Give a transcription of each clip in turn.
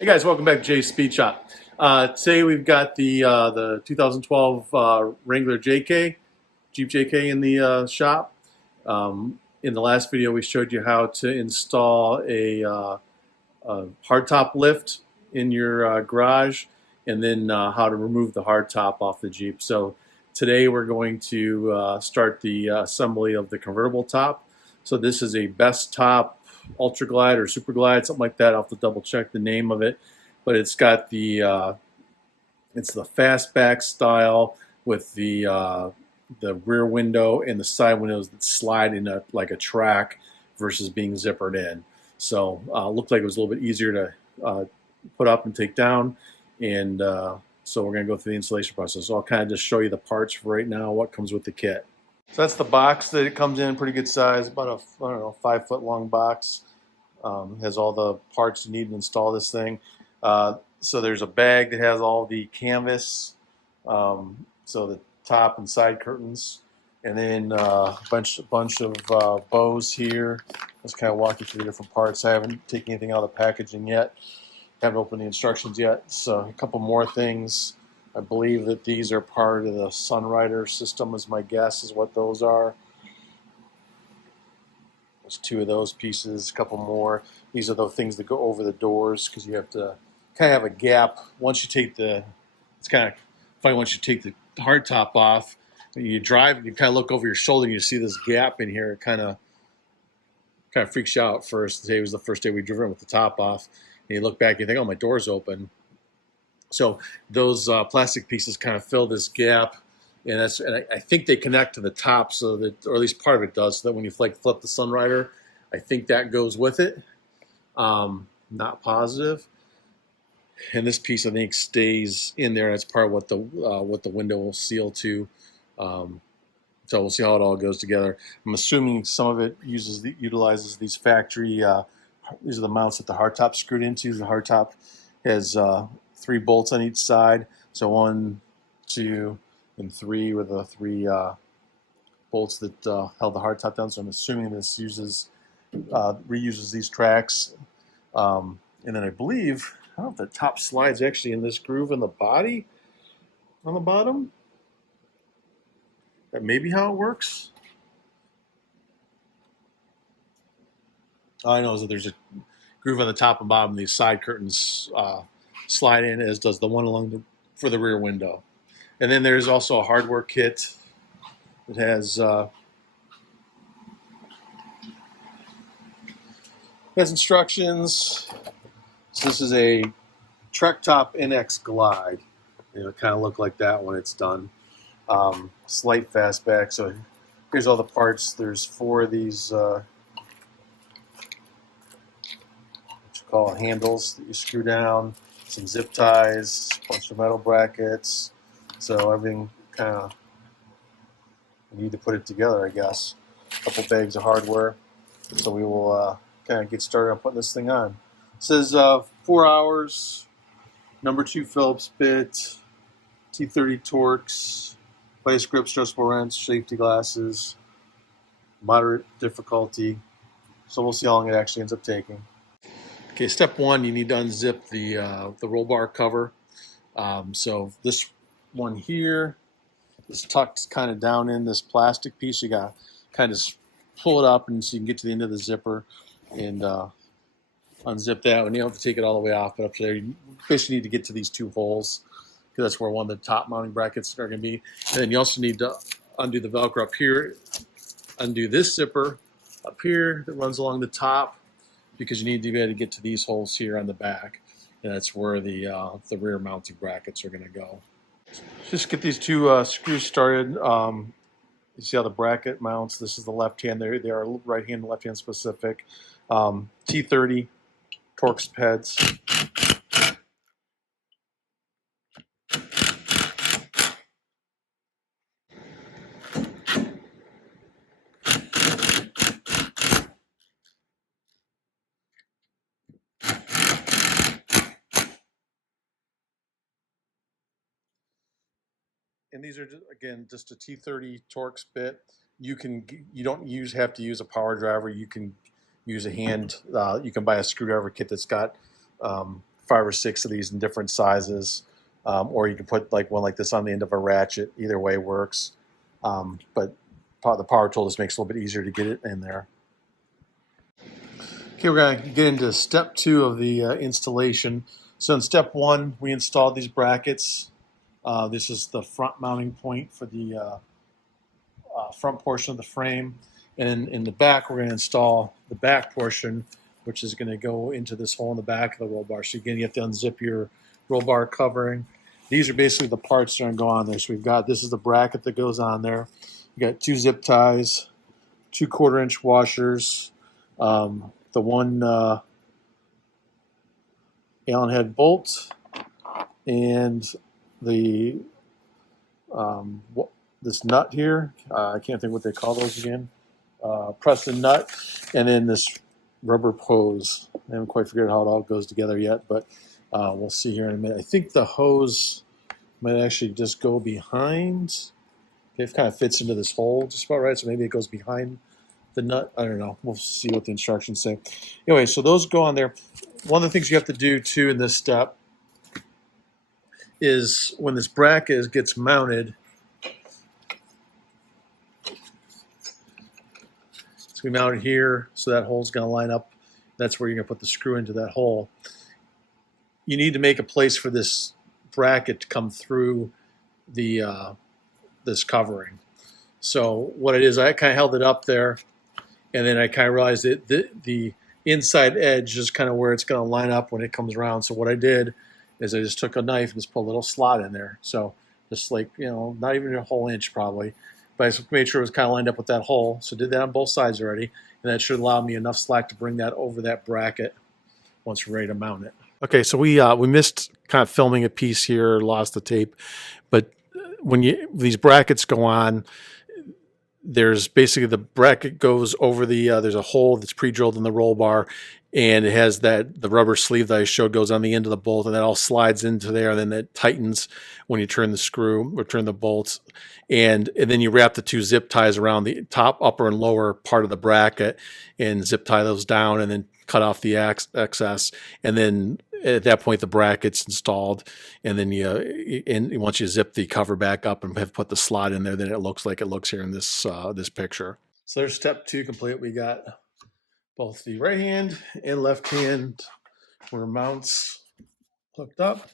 Hey guys, welcome back to Jay's Speed Shop. Today we've got the 2012 Wrangler JK, Jeep JK in the shop. In the last video we showed you how to install a hardtop lift in your garage and then how to remove the hardtop off the Jeep. So today we're going to start the assembly of the convertible top. So this is a Bestop Ultra Glide or Super Glide, something like that. I'll have to double check the name of it, but it's got it's the fastback style with the rear window and the side windows that slide in like a track versus being zippered in. So looked like it was a little bit easier to put up and take down, and so we're going to go through the installation process. So I'll kind of just show you the parts for right now, what comes with the kit. So that's the box that it comes in, pretty good size, about a, I don't know, 5-foot long box. Has all the parts you need to install this thing. So there's a bag that has all the canvas, so the top and side curtains, and then a bunch of bows here. Let's kind of walk you through the different parts. I haven't taken anything out of the packaging yet. Haven't opened the instructions yet. So a couple more things. I believe that these are part of the Sunrider system, is my guess, is what those are. There's 2 of those pieces, a couple more. These are the things that go over the doors because you have to kind of have a gap. Once you take it's kind of funny, once you take the hard top off, you drive, you kind of look over your shoulder and you see this gap in here. It kind of freaks you out at first. Today was the first day we drove in with the top off. And you look back and you think, oh, my door's open. So those plastic pieces kind of fill this gap, and I think they connect to the top, so that, or at least part of it does, so that when you flip the Sunrider, I think that goes with it. Not positive. And this piece, I think, stays in there. That's part of what the window will seal to. So we'll see how it all goes together. I'm assuming some of it utilizes these factory. These are the mounts that the hardtop screwed into. The hardtop has 3 bolts on each side. So 1, 2, and 3 with the 3 bolts that held the hardtop down. So I'm assuming this reuses these tracks. And then I believe, I don't know if the top slide's actually in this groove in the body on the bottom. That may be how it works. All I know is that there's a groove on the top and bottom. These side curtains slide in, as does the one for the rear window. And then there's also a hardware kit that has instructions. So this is a Tailgate NX Glide. It'll kind of look like that when it's done. Slight fastback. So here's all the parts. There's 4 of these what you call handles that you screw down, some zip ties, a bunch of metal brackets. So everything kind of, you need to put it together, I guess. A couple bags of hardware. So we will kind of get started on putting this thing on. It says 4 hours, number 2 Phillips bit, T30 Torx, vice grip, adjustable wrench, safety glasses, moderate difficulty. So we'll see how long it actually ends up taking. Okay, step 1, you need to unzip the roll bar cover. So this one here is tucked kind of down in this plastic piece. You got to kind of pull it up and so you can get to the end of the zipper and unzip that. And you don't have to take it all the way off, but up to there, you basically need to get to these 2 holes because that's where one of the top mounting brackets are going to be. And then you also need to undo the Velcro up here, undo this zipper up here that runs along the top, because you need to be able to get to these holes here on the back, and that's where the rear mounting brackets are going to go. Just get these 2 screws started. You see how the bracket mounts. This is the left hand. They are right hand and left hand specific. T30 Torx heads. And these are, again, just a T30 Torx bit. You don't have to use a power driver. You can use a hand. You can buy a screwdriver kit that's got 5 or 6 of these in different sizes, or you can put like one like this on the end of a ratchet. Either way works, but the power tool just makes it a little bit easier to get it in there. Okay, we're going to get into step 2 of the installation. So in step 1, we installed these brackets. This is the front mounting point for the front portion of the frame. And in the back, we're going to install the back portion, which is going to go into this hole in the back of the roll bar. So again, you have to unzip your roll bar covering. These are basically the parts that are going to go on there. So we've got, this is the bracket that goes on there. You got 2 zip ties, 2 1/4-inch washers, the one Allen head bolt, and the this nut here. I can't think what they call those again. Preston nut, and then this rubber hose. I haven't quite figured out how it all goes together yet, but we'll see here in a minute. I think the hose might actually just go behind. It kind of fits into this hole just about right, so maybe it goes behind the nut. I don't know. We'll see what the instructions say. Anyway, so those go on there. One of the things you have to do too in this step is when this bracket gets mounted, it's going to be mounted here, so that hole's going to line up. That's where you're going to put the screw into that hole. You need to make a place for this bracket to come through the this covering. So what it is, I kind of held it up there, and then I kind of realized that the inside edge is kind of where it's going to line up when it comes around. So what I did is I just took a knife and just put a little slot in there. So just like, you know, not even a whole inch probably, but I just made sure it was kind of lined up with that hole. So did that on both sides already, and that should allow me enough slack to bring that over that bracket once we're ready to mount it. Okay, so we missed kind of filming a piece here, lost the tape, but when these brackets go on, there's basically the bracket goes over the there's a hole that's pre-drilled in the roll bar, and it has the rubber sleeve that I showed goes on the end of the bolt, and that all slides into there, and then it tightens when you turn the screw or turn the bolts, and then you wrap the 2 zip ties around the top, upper, and lower part of the bracket and zip tie those down, and then cut off the excess, and then at that point the bracket's installed, and then once you zip the cover back up and have put the slot in there, then it looks like it looks here in this this picture. So there's step 2 complete. We got both the right hand and left hand rear mounts hooked up.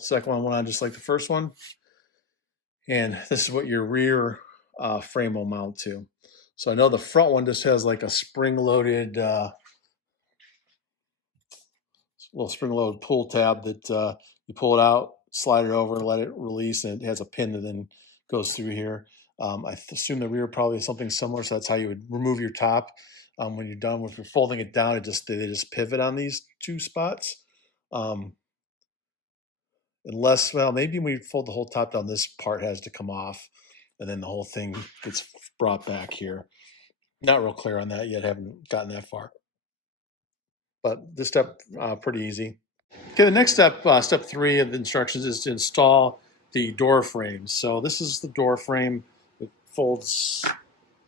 Second one went on just like the first one, and this is what your rear frame will mount to. So I know the front one just has like a spring-loaded little spring-loaded pull tab that you pull it out, slide it over, and let it release, and it has a pin that then goes through here. I assume the rear probably is something similar, so that's how you would remove your top. When you're done with folding it down, they just pivot on these 2 spots. Unless, well, maybe when you fold the whole top down, this part has to come off, and then the whole thing gets brought back here. Not real clear on that yet, haven't gotten that far. But this step, pretty easy. Okay, the next step, step 3 of the instructions, is to install the door frames. So this is the door frame. It folds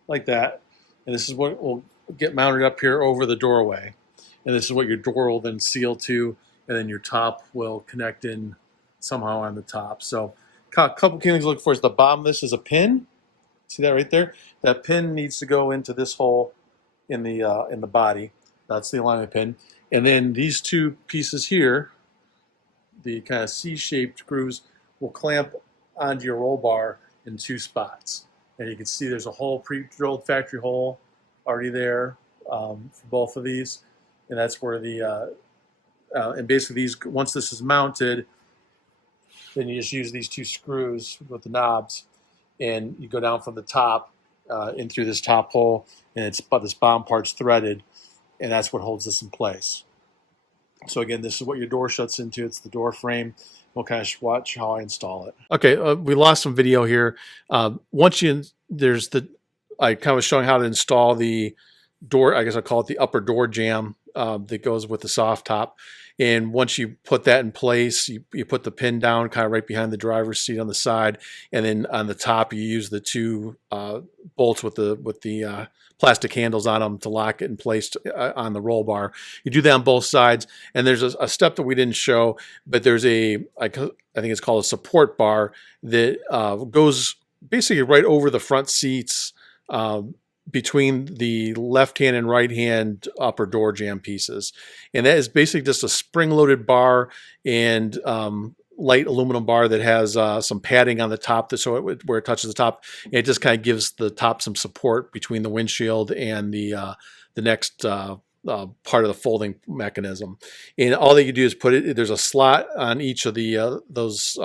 like that, and this is what will get mounted up here over the doorway. And this is what your door will then seal to, and then your top will connect in somehow on the top. So a couple key things to look for is the bottom of this is a pin. See that right there? That pin needs to go into this hole in the body. That's the alignment pin. And then these 2 pieces here, the kind of C-shaped grooves, will clamp onto your roll bar in 2 spots. And you can see there's a hole, pre-drilled factory hole already there for both of these. And that's where and basically these, once this is mounted, then you just use these 2 screws with the knobs, and you go down from the top in through this top hole, and this bottom part's threaded, and that's what holds this in place. So again, this is what your door shuts into. It's the door frame. We'll kind of watch how I install it. Okay, we lost some video here. I kind of was showing how to install the door, I guess I'll call it the upper door jamb that goes with the soft top. And once you put that in place, you put the pin down kind of right behind the driver's seat on the side, and then on the top you use the two bolts with the plastic handles on them to lock it in place on the roll bar. You do that on both sides, and there's a step that we didn't show, but there's I think it's called a support bar that goes basically right over the front seats, between the left hand and right hand upper door jamb pieces. And that is basically just a spring-loaded bar and light aluminum bar that has some padding on the top, where it touches the top. And it just kind of gives the top some support between the windshield and the next part of the folding mechanism. And all that you do is there's a slot on each of those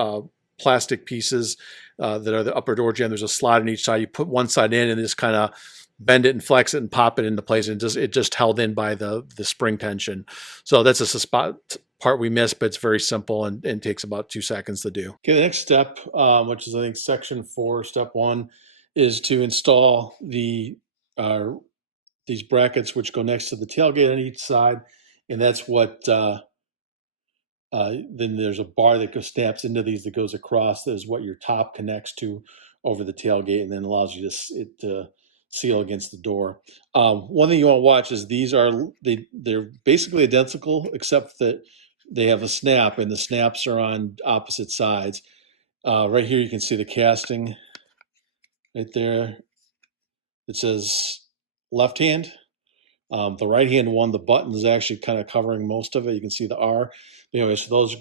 plastic pieces that are the upper door jamb. There's a slot on each side. You put one side in and just kind of bend it and flex it and pop it into place, and it just held in by the spring tension. So that's a spot part we missed, but it's very simple and takes about 2 seconds to do. Okay, the next step, which is I think section 4, step 1, is to install these brackets which go next to the tailgate on each side, and that's what. Then there's a bar that snaps into these that goes across. That is what your top connects to over the tailgate, and then allows you to seal against the door. One thing you want to watch is they're basically identical, except that they have a snap, and the snaps are on opposite sides. Right here you can see the casting right there. It says left hand. The right hand one, the button is actually kind of covering most of it. You can see the R. Anyway, so those,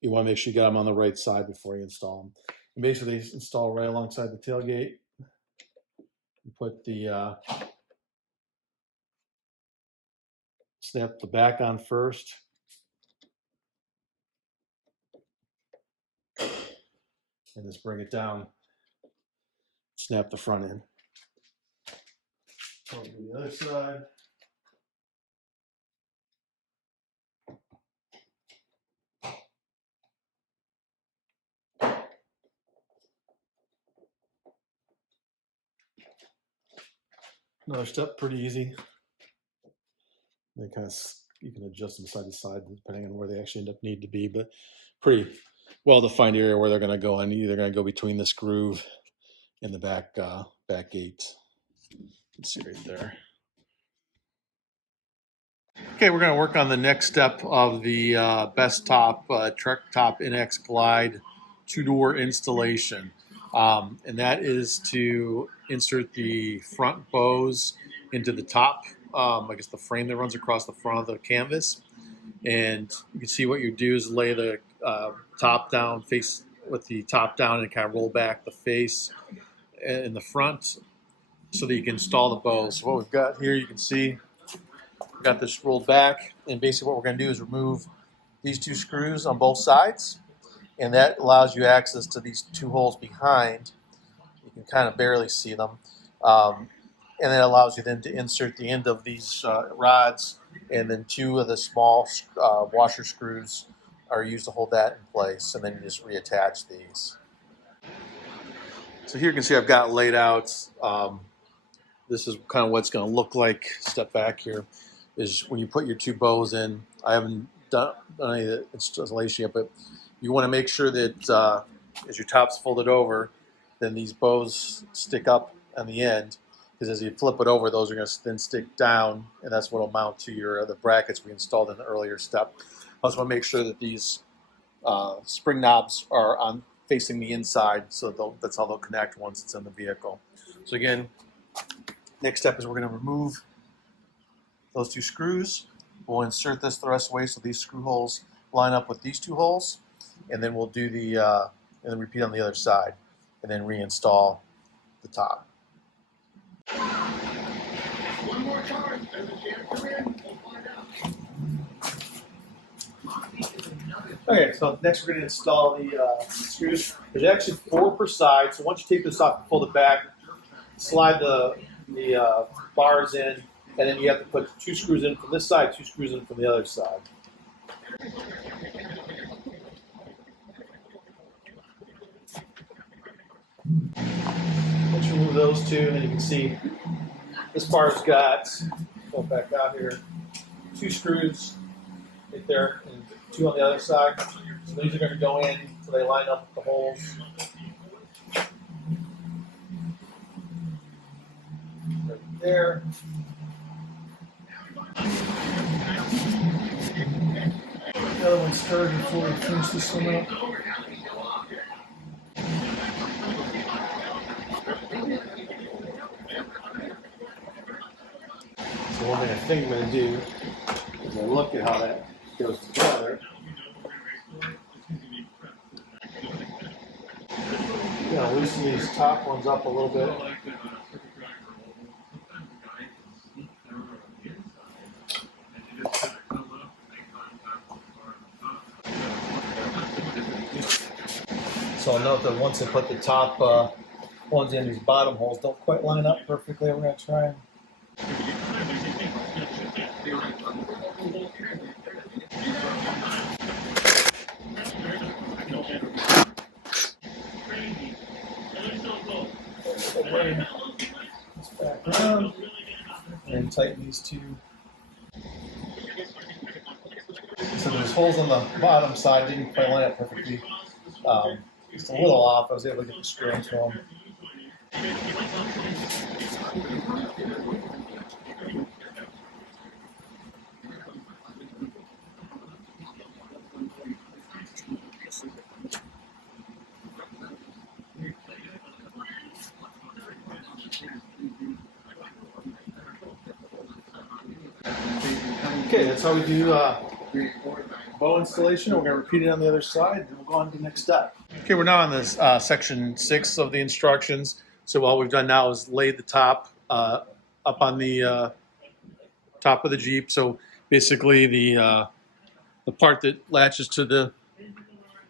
you want to make sure you got them on the right side before you install them. And basically, they install right alongside the tailgate. You put snap the back on first. And just bring it down. Snap the front in. I'll do the other side. Another step, pretty easy. They you can adjust them side to side depending on where they actually need to be, but pretty well-defined area where they're going to go in. Either going to go between this groove and the back gate. Let's see right there. Okay, we're going to work on the next step of the Bestop NX Glide 2-door installation. And that is to insert the front bows into the top, I guess the frame that runs across the front of the canvas. And you can see what you do is lay the top down, face with the top down, and kind of roll back the face in the front so that you can install the bows. So what we've got here, you can see we've got this rolled back, and basically what we're going to do is remove these 2 screws on both sides, and that allows you access to these 2 holes behind. You can kind of barely see them, and it allows you then to insert the end of these rods, and then 2 of the small washer screws are used to hold that in place, and then you just reattach these. So here you can see I've got it laid out. This is kind of what it's going to look like. Step back here is when you put your 2 bows in. I haven't done any of the installation yet, but you want to make sure that as your top's folded over, then these bows stick up on the end, because as you flip it over, those are going to then stick down, and that's what will mount to the brackets we installed in the earlier step. I also want to make sure that these spring knobs are facing the inside, so that's how they'll connect once it's in the vehicle. So again, next step is we're going to remove those 2 screws. We'll insert this the rest of the way so these screw holes line up with these 2 holes, and then we'll do and then repeat on the other side, and then reinstall the top. One more time. Okay, so next we're going to install the screws. There's actually 4 per side, so once you take this off and fold it back, slide the bars in, and then you have to put 2 screws in from this side, 2 screws in from the other side. Once you remove those 2, then you can see this bar's got, go back out here, 2 screws right there and 2 on the other side. So these are going to go in so they line up with the holes. Right there. The other one's stirred before we finish this one up. So one thing I think I'm going to do is I look at how that goes together. You know, loosen these top ones up a little bit. So I'll note that once I put the top ones in, these bottom holes don't quite line up perfectly. We're going to try and back around and tighten these 2. So there's holes on the bottom side, didn't quite line up perfectly. Just a little off. I was able to get the screw into them. Okay, that's how we do bow installation. We're going to repeat it on the other side, and we'll go on to the next step. Okay, we're now on this section 6 of the instructions. So all we've done now is lay the top up on the top of the Jeep. So basically the part that latches to the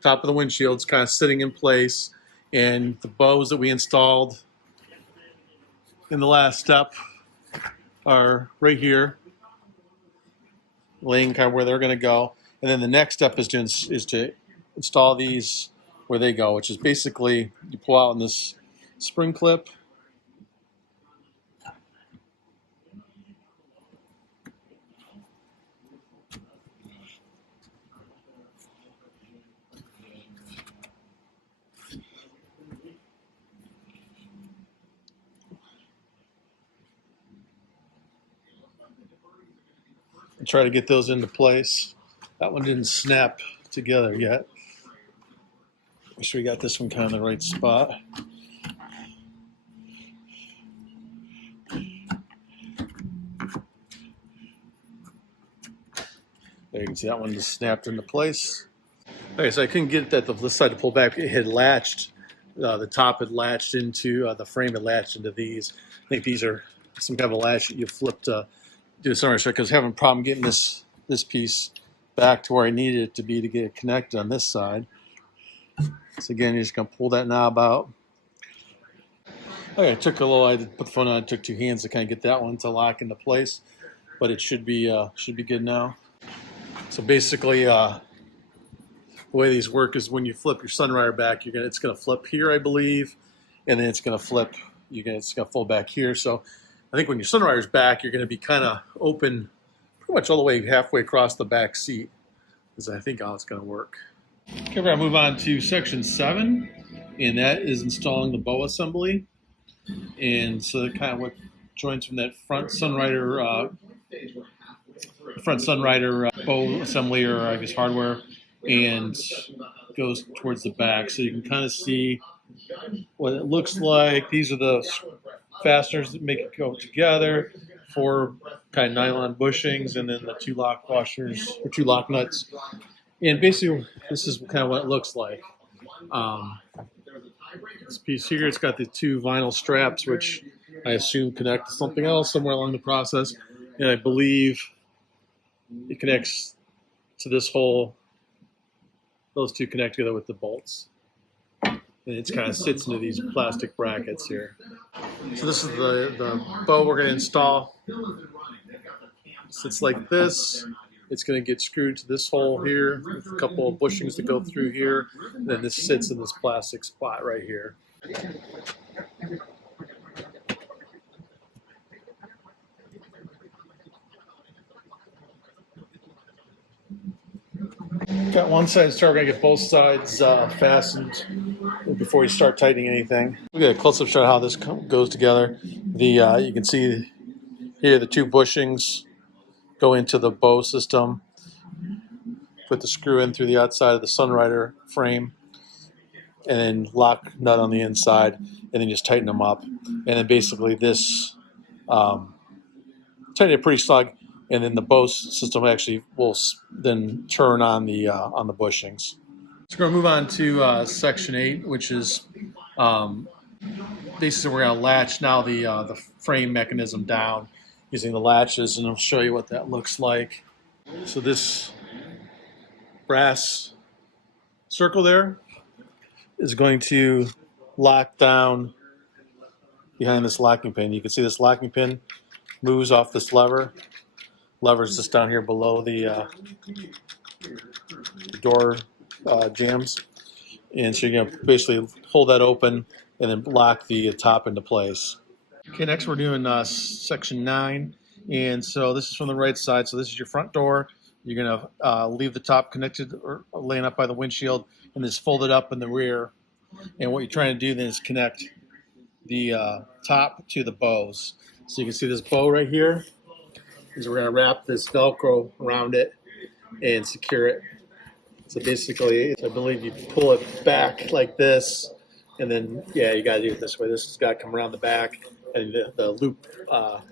top of the windshield is kind of sitting in place, and the bows that we installed in the last step are right here, laying kind of where they're going to go. And then the next step is to install these where they go, which is basically you pull out in this spring clip. And try to get those into place. That one didn't snap together yet. Make sure we got this one kind of in the right spot. There you can see that one just snapped into place. Okay, so I couldn't get that the side to pull back. It had latched, the top had latched into, the frame had latched into these. I think these are some kind of a latch that you flip to do the sunrise check, because having a problem getting this piece back to where I needed it to be to get it connected on this side. So again, you're just gonna pull that knob out. Okay, I put the phone on, it took 2 hands to kind of get that one to lock into place, but it should be good now. So basically, the way these work is when you flip your sunrider back, it's gonna flip here, I believe, and then it's gonna flip. It's gonna fold back here. So I think when your sunrider's back, you're gonna be kind of open, pretty much all the way halfway across the back seat. Is I think how it's gonna work. Okay, we're gonna move on to section 7, and that is installing the bow assembly. And so that kind of what joins from that front sunrider bow assembly, or I guess hardware, and goes towards the back. So you can kind of see what it looks like. These are the fasteners that make it go together, 4 kind of nylon bushings, and then the 2 lock washers or 2 lock nuts. And basically, this is kind of what it looks like. This piece here, it's got the 2 vinyl straps, which I assume connect to something else somewhere along the process. And I believe it connects to this hole. Those 2 connect together with the bolts. And it kind of sits into these plastic brackets here. So this is the bow we're going to install. It sits like this. It's going to get screwed to this hole here with a couple of bushings to go through here. And then this sits in this plastic spot right here. Got one side started. We're gonna get both sides fastened before we start tightening anything. We'll get a close-up shot of how this goes together. You can see here the two bushings go into the bow system. Put the screw in through the outside of the Sunrider frame, and then lock nut on the inside, and then just tighten them up. And then basically this tighten it pretty snug, and then the bow system actually will then turn on the bushings. So we're going to move on to section 8, which is basically we're going to latch now the frame mechanism down using the latches, and I'll show you what that looks like. So this brass circle there is going to lock down behind this locking pin. You can see this locking pin moves off this lever. Lever is just down here below the door jambs. And so you're going to basically hold that open and then lock the top into place. Okay, next we're doing section 9. And so this is from the right side. So this is your front door. You're going to leave the top connected or laying up by the windshield and just fold it up in the rear. And what you're trying to do then is connect the top to the bows. So you can see this bow right here. Is we're going to wrap this Velcro around it and secure it. So basically, I believe you pull it back like this, and then, yeah, you got to do it this way. This has got to come around the back, and the loop,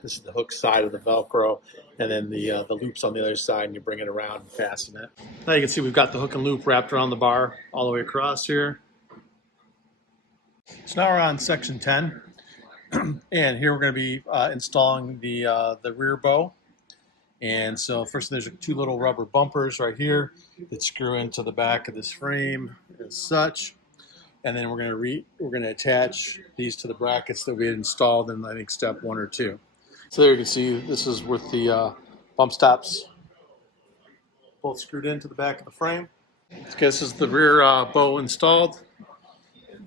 this is the hook side of the Velcro, and then the loop's on the other side, and you bring it around and fasten it. Now you can see we've got the hook and loop wrapped around the bar all the way across here. So now we're on section 10, and here we're going to be installing the rear bow. And so first there's 2 little rubber bumpers right here that screw into the back of this frame as such. And then we're going to attach these to the brackets that we had installed in, I think, step 1 or 2. So there you can see this is with the bump stops both screwed into the back of the frame. Okay, this is the rear bow installed.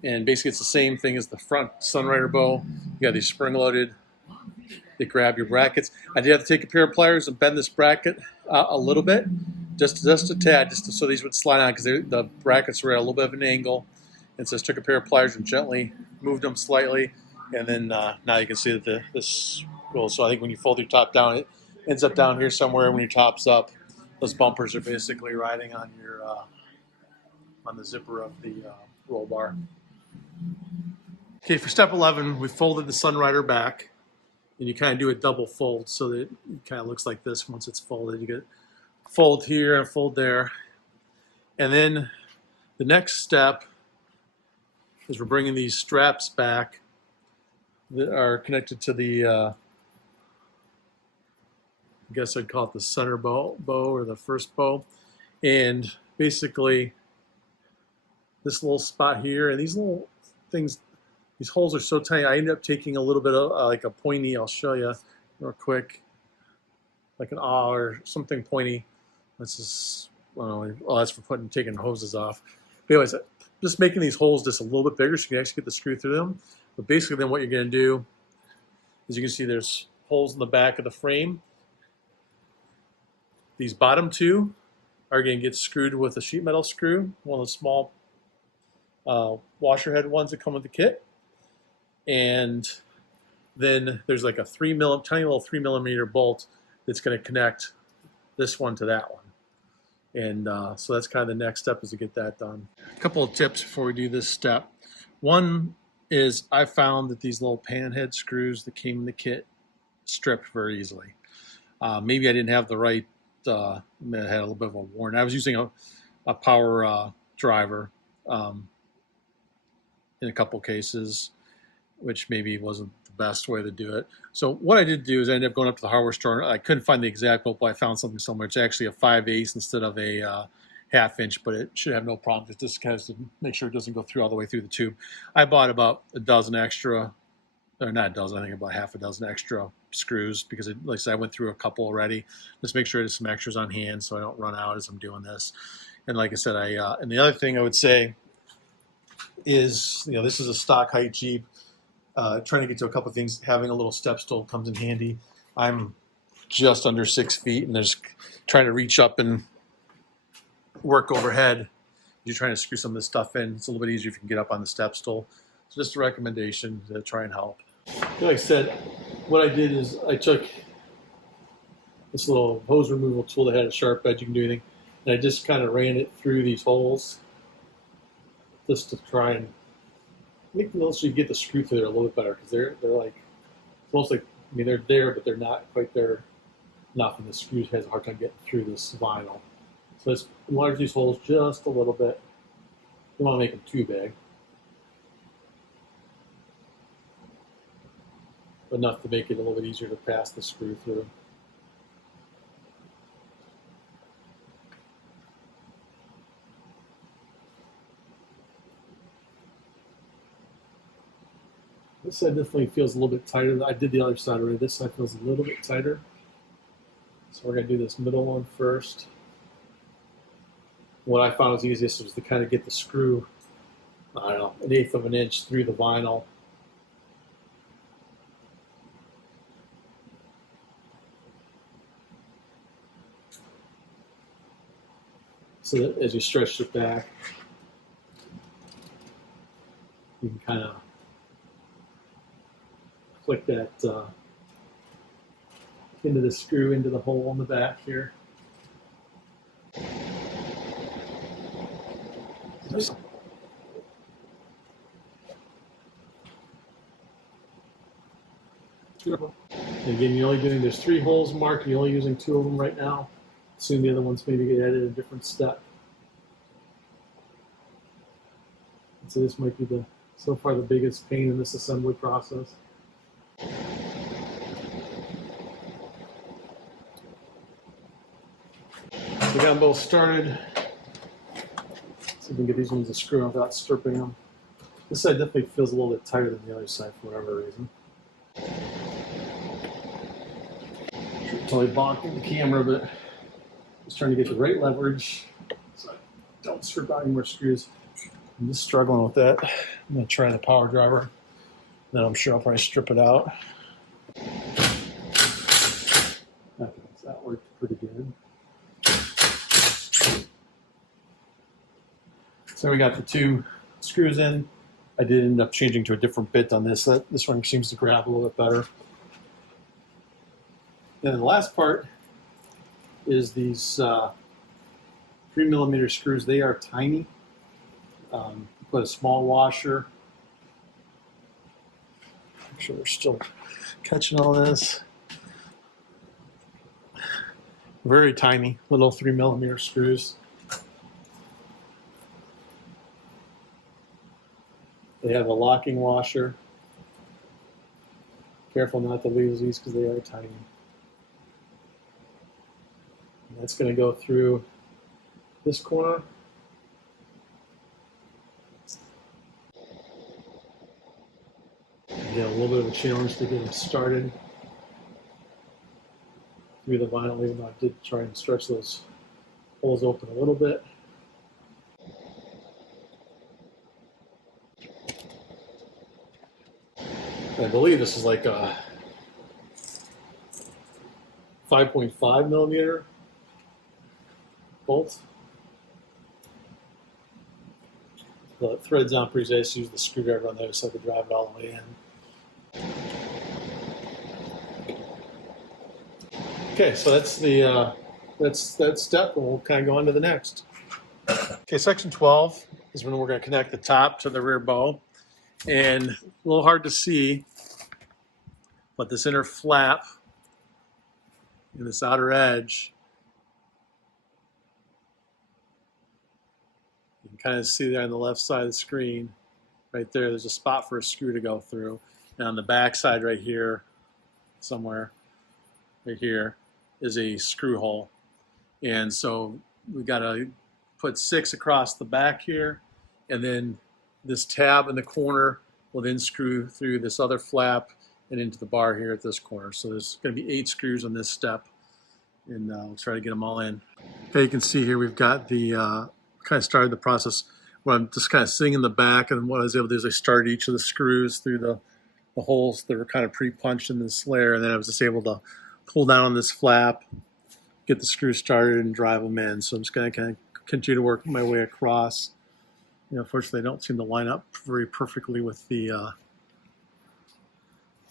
And basically it's the same thing as the front Sunrider bow. You got these spring-loaded. They grab your brackets. I did have to take a pair of pliers and bend this bracket a little bit, just a tad, so these would slide on because the brackets were at a little bit of an angle. And so I just took a pair of pliers and gently moved them slightly, and then now you can see that this goes. So I think when you fold your top down, it ends up down here somewhere. When your top's up, those bumpers are basically riding on your on the zipper of the roll bar. Okay, for step 11, we folded the Sunrider back. And you kind of do a double fold so that it kind of looks like this once it's folded. You get fold here and fold there. And then the next step is we're bringing these straps back that are connected to the, I guess I'd call it the center bow or the first bow. And basically this little spot here and these little things, these holes are so tiny, I ended up taking a little bit of like a pointy, I'll show you real quick, like an awl or something pointy. This is, well, that's for taking hoses off. But anyways, just making these holes just a little bit bigger so you can actually get the screw through them. But basically then what you're going to do is you can see there's holes in the back of the frame. These bottom 2 are going to get screwed with a sheet metal screw, one of the small washer head ones that come with the kit. And then there's like a tiny little 3 millimeter bolt that's going to connect this one to that one. And so that's kind of the next step, is to get that done. A couple of tips before we do this step. One is I found that these little pan head screws that came in the kit stripped very easily. Maybe I didn't have the right, I had a little bit of a warning. I was using a power driver in a couple cases, which maybe wasn't the best way to do it. So what I did do is I ended up going up to the hardware store. I couldn't find the exact bolt, but I found something similar. It's actually a 5/8 instead of a 1/2 inch, but it should have no problem. It just kind of to make sure it doesn't go through all the way through the tube. I bought about a dozen extra, or not a dozen, I think about half a dozen extra screws because, like I said, I went through a couple already. Just make sure there's some extras on hand so I don't run out as I'm doing this. And like I said, and the other thing I would say is, this is a stock height Jeep. Trying to get to a couple of things, having a little step stool comes in handy. I'm just under 6 feet, and there's trying to reach up and work overhead. You're trying to screw some of this stuff in. It's a little bit easier if you can get up on the step stool. So just a recommendation to try and help. Like I said, what I did is I took this little hose removal tool that had a sharp edge. You can do anything. And I just kind of ran it through these holes just to try and make them actually get the screw through there a little bit better, because they're like, it's almost like, I mean, they're there, but they're not quite there enough, and the screw has a hard time getting through this vinyl. So let's enlarge these holes just a little bit. You don't want to make them too big, but enough to make it a little bit easier to pass the screw through. This side definitely feels a little bit tighter. I did the other side already. This side feels a little bit tighter. So we're going to do this middle one first. What I found was easiest was to kind of get the screw, I don't know, 1/8 of an inch through the vinyl. So that as you stretch it back, you can kind of click that into the screw, into the hole in the back here. And again, you're only doing, there's 3 holes marked, you're only using 2 of them right now. Soon the other ones maybe get added at a different step. And so this might be so far the biggest pain in this assembly process. We got them both started. See if we can get these ones to screw on without stripping them. This side definitely feels a little bit tighter than the other side for whatever reason. Totally blocking the camera, but just trying to get the right leverage so I don't strip out any more screws. I'm just struggling with that. I'm going to try the power driver. Then I'm sure I'll probably strip it out. That worked pretty good. So we got the 2 screws in. I did end up changing to a different bit on this. This one seems to grab a little bit better. Then the last part is these 3mm screws. They are tiny. Put a small washer. Make sure we're still catching all this. Very tiny, little 3mm screws. They have a locking washer. Careful not to lose these because they are tiny. And that's going to go through this corner. Again, a little bit of a challenge to get them started through the vinyl, even though I did try and stretch those holes open a little bit. I believe this is like a 5.5mm bolt. The thread's on pretty easy. I just use the screwdriver on there so I could drive it all the way in. Okay, so that's the that step, and we'll kind of go on to the next. Okay, section 12 is when we're going to connect the top to the rear bow. And a little hard to see, but this inner flap and this outer edge, you can kind of see there on the left side of the screen, right there, there's a spot for a screw to go through. And on the back side right here, somewhere, right here, is a screw hole. And so we got to put 6 across the back here, and then this tab in the corner will then screw through this other flap and into the bar here at this corner. So there's going to be 8 screws on this step, and we'll try to get them all in. Okay, you can see here we've got the kind of started the process where I'm just kind of sitting in the back, and what I was able to do is I started each of the screws through the holes that were kind of pre-punched in this layer, and then I was just able to pull down on this flap, get the screws started, and drive them in. So I'm just going to kind of continue to work my way across. Unfortunately, they don't seem to line up very perfectly with the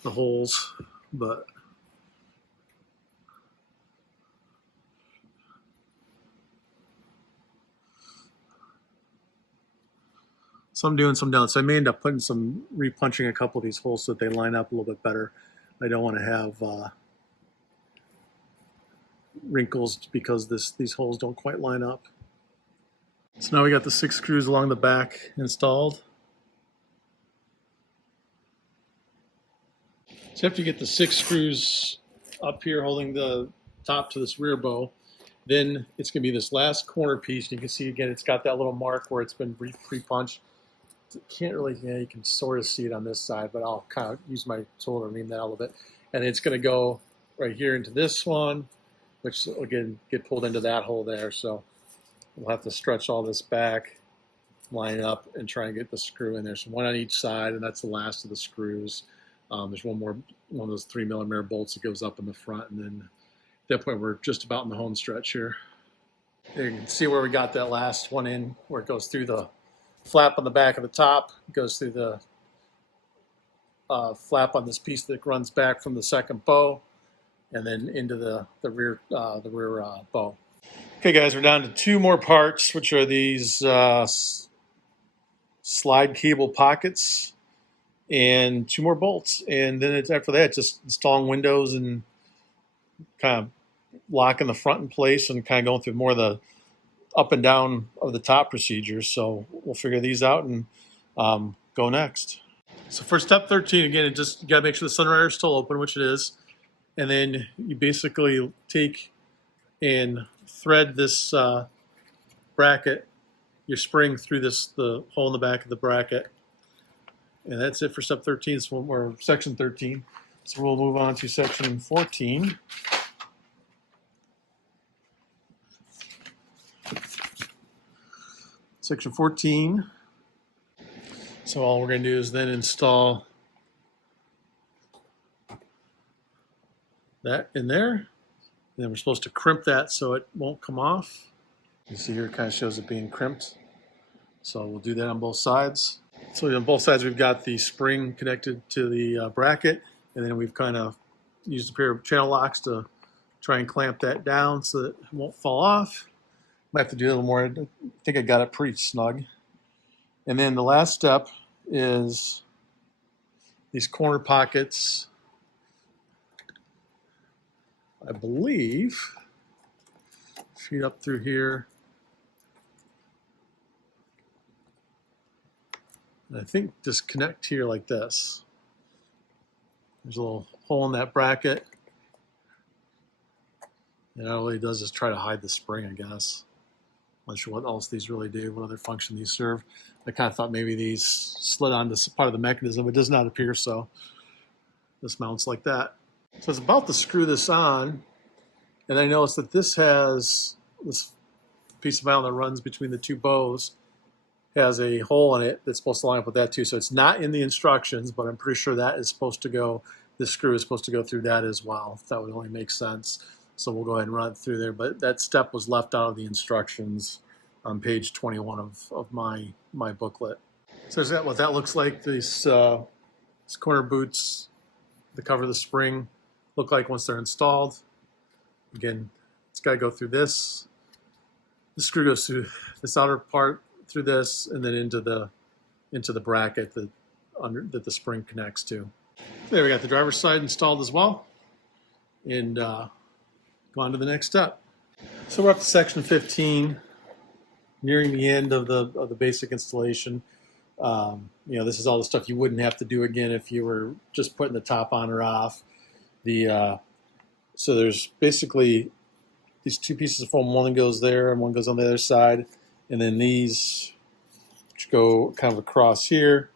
holes, but some do and some don't. So I may end up repunching a couple of these holes so that they line up a little bit better. I don't want to have wrinkles because these holes don't quite line up. So now we got the 6 screws along the back installed. So after you get the 6 screws up here holding the top to this rear bow, then it's going to be this last corner piece. You can see again, it's got that little mark where it's been pre-punched. Can't really, you can sort of see it on this side, but I'll kind of use my tool to ream that a little bit. And it's going to go right here into this one, which again get pulled into that hole there. So we'll have to stretch all this back, line it up, and try and get the screw in there. So one on each side, and that's the last of the screws. There's one of those 3mm bolts that goes up in the front, and then at that point we're just about in the home stretch here. You can see where we got that last one in, where it goes through the flap on the back of the top, goes through the flap on this piece that runs back from the second bow, and then into the rear bow. Okay, guys, we're down to 2 more parts, which are these slide cable pockets and 2 more bolts. And then after that, just installing windows and kind of locking the front in place and kind of going through more of the up and down of the top procedures. So we'll figure these out and go next. So for step 13, again, you got to make sure the sunrider is still open, which it is. And then you basically take and thread this bracket, your spring through the hole in the back of the bracket. And that's it for step 13, or section 13. So we'll move on to section 14. Section 14. So all we're going to do is then install that in there. And then we're supposed to crimp that so it won't come off. You see here it kind of shows it being crimped. So we'll do that on both sides. So on both sides we've got the spring connected to the bracket, and then we've kind of used a pair of channel locks to try and clamp that down so that it won't fall off. Might have to do a little more. I think I got it pretty snug. And then the last step is these corner pockets. I believe feed up through here. And I think just connect here like this. There's a little hole in that bracket. And all it does is try to hide the spring, I guess. Not sure what else these really do, what other function these serve. I kind of thought maybe these slid onto part of the mechanism. It does not appear so. This mounts like that. So it's about to screw this on, and I noticed that this has this piece of iron that runs between the 2 bows has a hole in it that's supposed to line up with that too. So it's not in the instructions, but I'm pretty sure that is supposed to go, this screw is supposed to go through that as well. That would only make sense. So we'll go ahead and run it through there. But that step was left out of the instructions on page 21 of my booklet. So is that what that looks like? These corner boots that cover the spring look like once they're installed. Again, it's got to go through this. The screw goes through this outer part, through this, and then into the bracket that the spring connects to. There, we got the driver's side installed as well. And go on to the next step. So we're up to section 15, nearing the end of the basic installation. This is all the stuff you wouldn't have to do again if you were just putting the top on or off. So there's basically these 2 pieces of foam. One goes there and one goes on the other side, and then these which go kind of across here.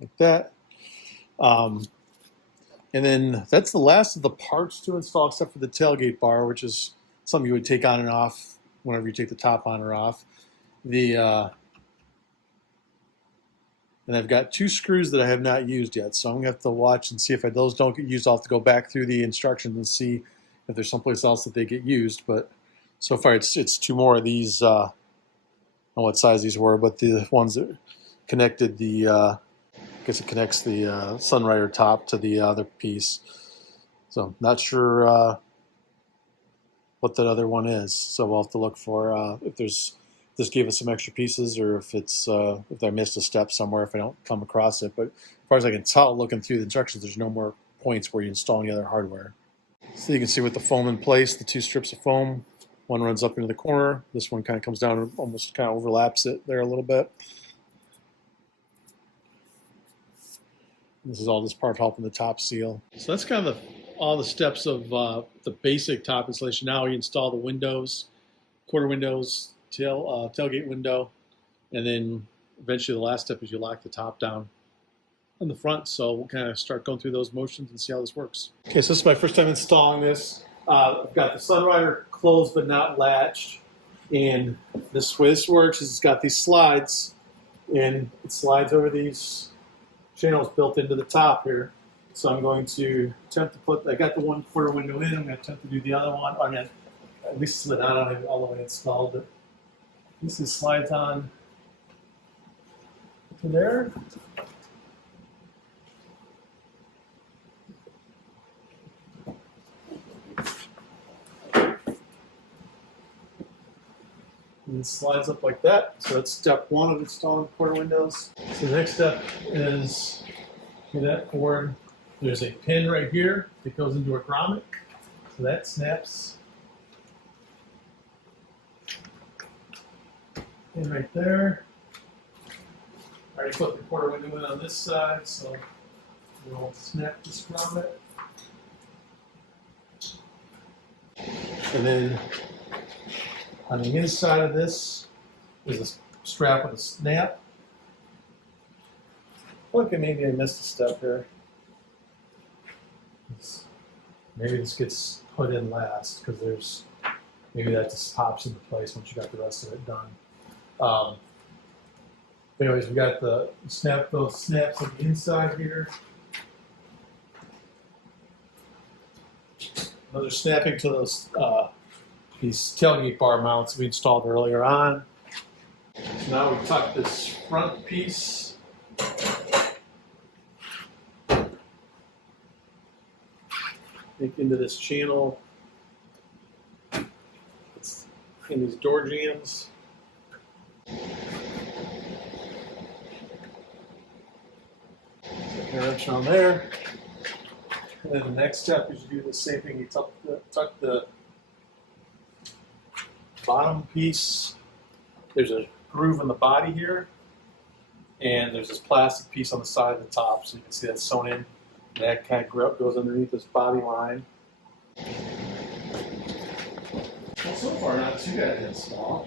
Like that. And then that's the last of the parts to install except for the tailgate bar, which is something you would take on and off whenever you take the top on or off. And I've got 2 screws that I have not used yet, so I'm going to have to watch and see if those don't get used. I'll have to go back through the instructions and see if there's someplace else that they get used. But so far it's 2 more of these, I don't know what size these were, but the ones that connected the, I guess it connects the Sunrider top to the other piece. So not sure what that other one is. So we'll have to look for if this gave us some extra pieces, or if it's if I missed a step somewhere, if I don't come across it. But as far as I can tell, looking through the instructions, there's no more points where you install any other hardware. So you can see with the foam in place, the 2 strips of foam, one runs up into the corner. This one kind of comes down and almost kind of overlaps it there a little bit. This is all just part of helping the top seal. So that's kind of all the steps of the basic top installation. Now we install the windows, quarter windows, tailgate window, and then eventually the last step is you lock the top down on the front. So we'll kind of start going through those motions and see how this works. Okay, so this is my first time installing this. I've got the Sunrider closed but not latched, and this way this works is it's got these slides, and it slides over these channels built into the top here. So I'm going to attempt to put, I got the 1 quarter window in, I'm going to attempt to do the other one. I'm going to at least slid out on it all the way installed, but this is slides on to there. And it slides up like that. So that's step 1 of installing quarter windows. So the next step is to that cord. There's a pin right here that goes into a grommet. So that snaps in right there. I already put the quarter window in on this side, so we'll snap this grommet. And then on the inside of this is a strap with a snap. Look, maybe I missed a step here. Maybe this gets put in last because maybe that just pops into place once you got the rest of it done. Anyways, we got those snaps on the inside here. Those are snapping to those these tailgate bar mounts we installed earlier on. So now we tuck this front piece into this channel. It's in these door jambs. Wrench on there. And then the next step is you do the same thing. You tuck the bottom piece. There's a groove in the body here, and there's this plastic piece on the side of the top, so you can see that's sewn in. That kind of goes underneath this body line. Well, so far not too bad to install.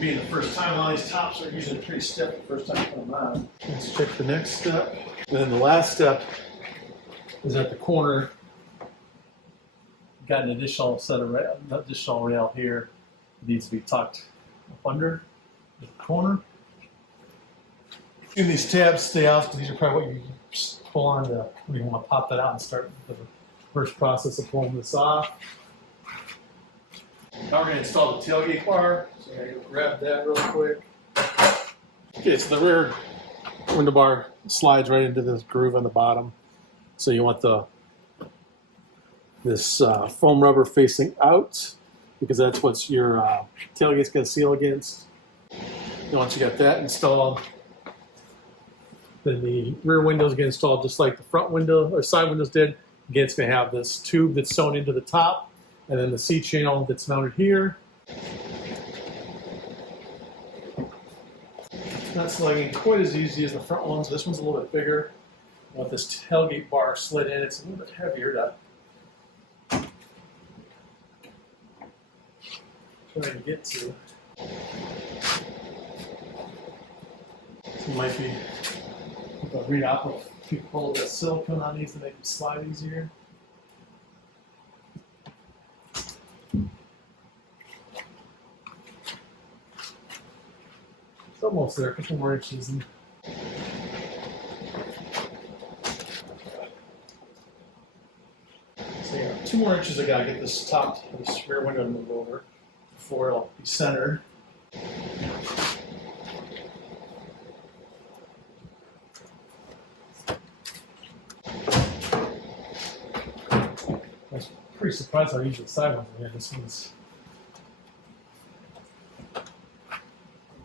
Being the first time, a lot of these tops are usually pretty stiff the first time you put them on. Let's check the next step. And then the last step is at the corner. Got an additional rail here. It needs to be tucked up under the corner. And these tabs stay off because these are probably what you pull on when you want to pop that out and start the first process of pulling this off. Now we're going to install the tailgate bar. So I'm going to grab that real quick. Okay, so the rear window bar slides right into this groove on the bottom. So you want this foam rubber facing out because that's what your tailgate's going to seal against. And once you got that installed, then the rear windows get installed just like the front window or side windows did. Again, it's going to have this tube that's sewn into the top, and then the C channel that's mounted here. It's not slugging quite as easy as the front ones. This one's a little bit bigger. With this tailgate bar slid in, it's a little bit heavier to try to get to. So it might be a re-op if you pull the silicone on these to make them slide easier. It's almost there, a couple more inches. And 2 more inches I gotta get this this rear window to move over before it'll be centered. I was pretty surprised how easy the side ones are. This one's a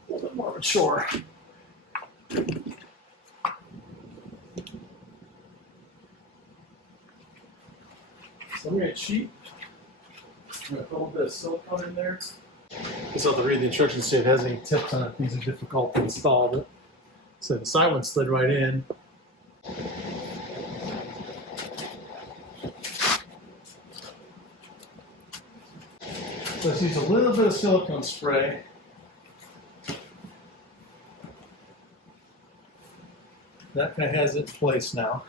little bit more of a chore. So I'm going to cheat. I'm going to put a little bit of silicone in there. Just have to read the instructions to see if it has any tips on it. These are difficult to install. But so the side one slid right in. Let's use a little bit of silicone spray. That kind of has it in place now.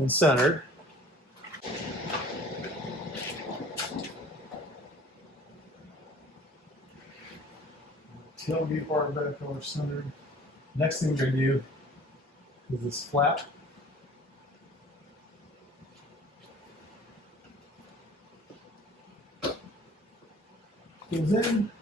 And centered. Tailgate bar back over centered. Next thing we're going to do is this flap. Goes in.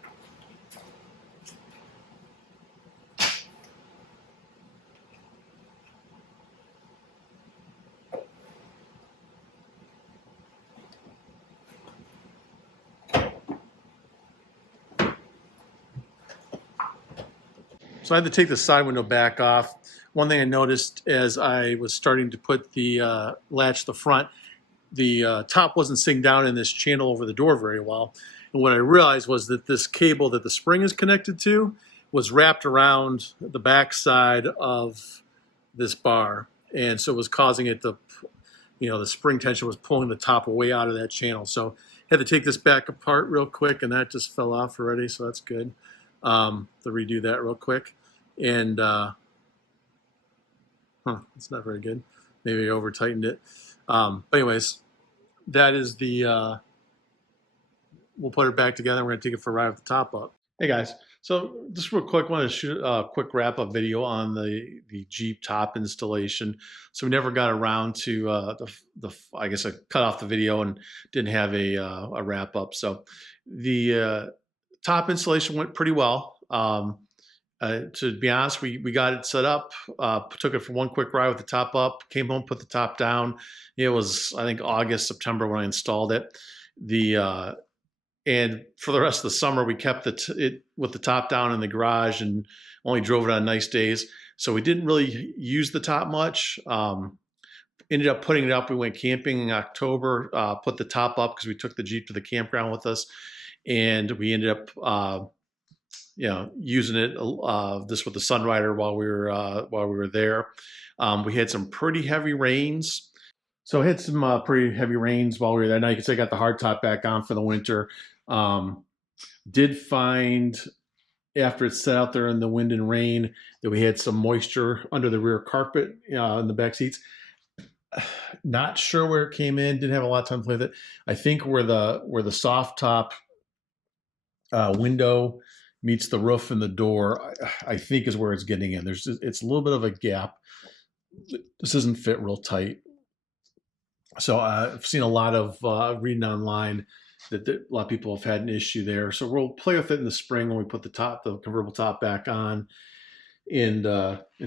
So I had to take the side window back off. One thing I noticed as I was starting to put the latch to the front, the top wasn't sitting down in this channel over the door very well. And what I realized was that this cable that the spring is connected to was wrapped around the back side of this bar. And so it was causing it to, the spring tension was pulling the top away out of that channel. So I had to take this back apart real quick, and that just fell off already, so that's good. To redo that real quick. And it's not very good. Maybe I over tightened it. But anyways, that is the we'll put it back together. We're gonna take it for a ride with the top up. Hey guys, so just real quick, wanted to shoot a quick wrap up video on the Jeep top installation. So we never got around to I guess I cut off the video and didn't have a wrap up. So the top installation went pretty well. To be honest, we got it set up, took it for one quick ride with the top up, came home, put the top down. It was, I think, August, September when I installed it. And for the rest of the summer, we kept it with the top down in the garage and only drove it on nice days. So we didn't really use the top much. Ended up putting it up. We went camping in October, put the top up because we took the Jeep to the campground with us. And we ended up using it just with the Sunrider while we were there. We had some pretty heavy rains. So I had some pretty heavy rains while we were there. Now you can see I got the hard top back on for the winter. Did find after it sat out there in the wind and rain that we had some moisture under the rear carpet in the back seats. Not sure where it came in. Didn't have a lot of time to play with it. I think where the soft top window meets the roof and the door, I think is where it's getting in. It's a little bit of a gap. This doesn't fit real tight. So I've seen a lot of reading online that a lot of people have had an issue there. So we'll play with it in the spring when we put the convertible top back on, and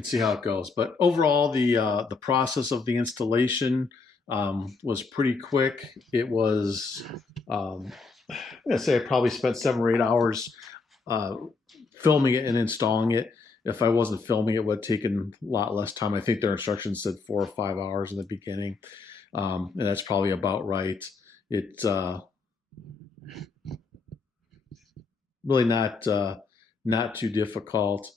see how it goes. But overall, the process of the installation was pretty quick. It was, I'm gonna say I probably spent 7 or 8 hours filming it and installing it. If I wasn't filming, it would have taken a lot less time. I think their instructions said 4 or 5 hours in the beginning. And that's probably about right. It's really not too difficult.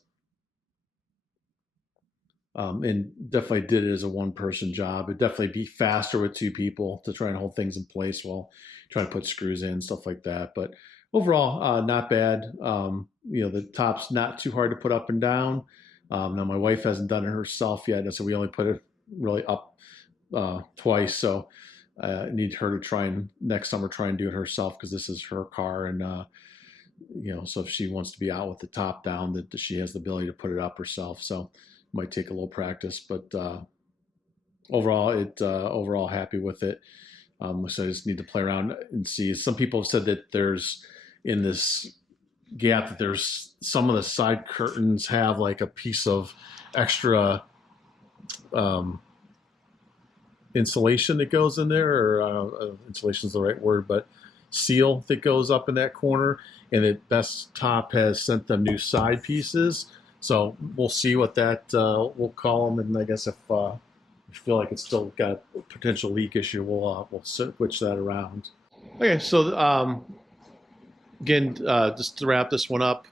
And definitely did it as a one-person job. It'd definitely be faster with 2 people to try and hold things in place while trying to put screws in, stuff like that. But overall, not bad. The top's not too hard to put up and down. Now my wife hasn't done it herself yet, so we only put it really up twice. So I need her to next summer try and do it herself, because this is her car, and so if she wants to be out with the top down, that she has the ability to put it up herself. So it might take a little practice, but overall happy with it. So I just need to play around and see. Some people have said that there's in this gap that there's some of the side curtains have like a piece of extra um, insulation that goes in there, or insulation is the right word, but seal that goes up in that corner, and that Bestop has sent them new side pieces. So we'll see what that we'll call them, and I guess if we feel like it's still got a potential leak issue, we'll switch that around. Okay, so again, just to wrap this one up,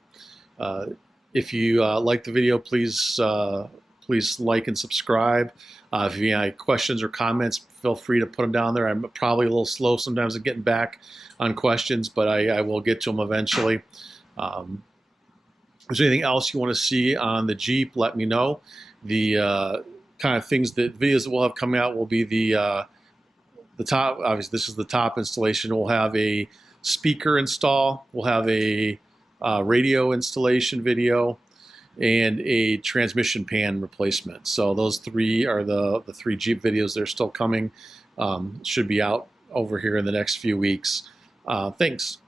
if you like the video, please like and subscribe. If you have any questions or comments, feel free to put them down there. I'm probably a little slow sometimes at getting back on questions, but I will get to them eventually. If there's anything else you want to see on the Jeep, let me know. The kind of videos that we'll have coming out will be the top. Obviously, this is the top installation. We'll have a speaker install. We'll have a radio installation video, and a transmission pan replacement. So those three are the three Jeep videos that are still coming. Should be out over here in the next few weeks. Thanks.